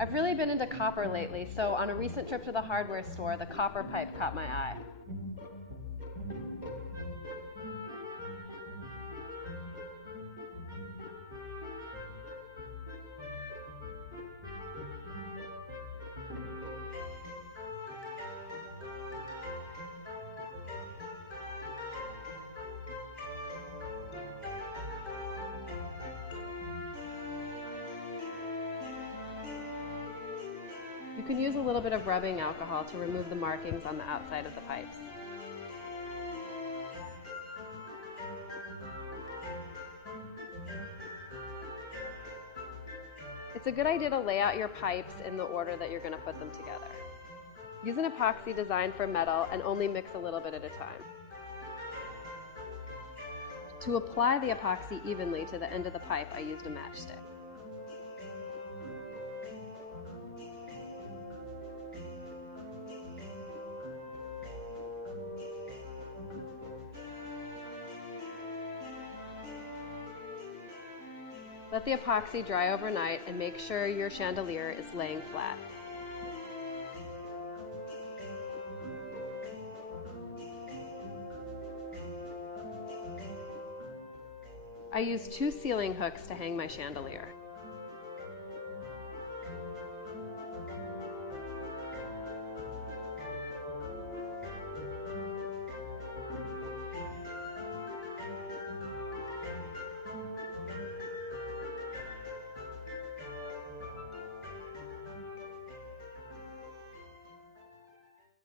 I've really been into copper lately, so on a recent trip to the hardware store, the copper pipe caught my eye. You can use a little bit of rubbing alcohol to remove the markings on the outside of the pipes. It's a good idea to lay out your pipes in the order that you're going to put them together. Use an epoxy designed for metal and only mix a little bit at a time. To apply the epoxy evenly to the end of the pipe, I used a matchstick. Let the epoxy dry overnight and make sure your chandelier is laying flat. I used 2 ceiling hooks to hang my chandelier.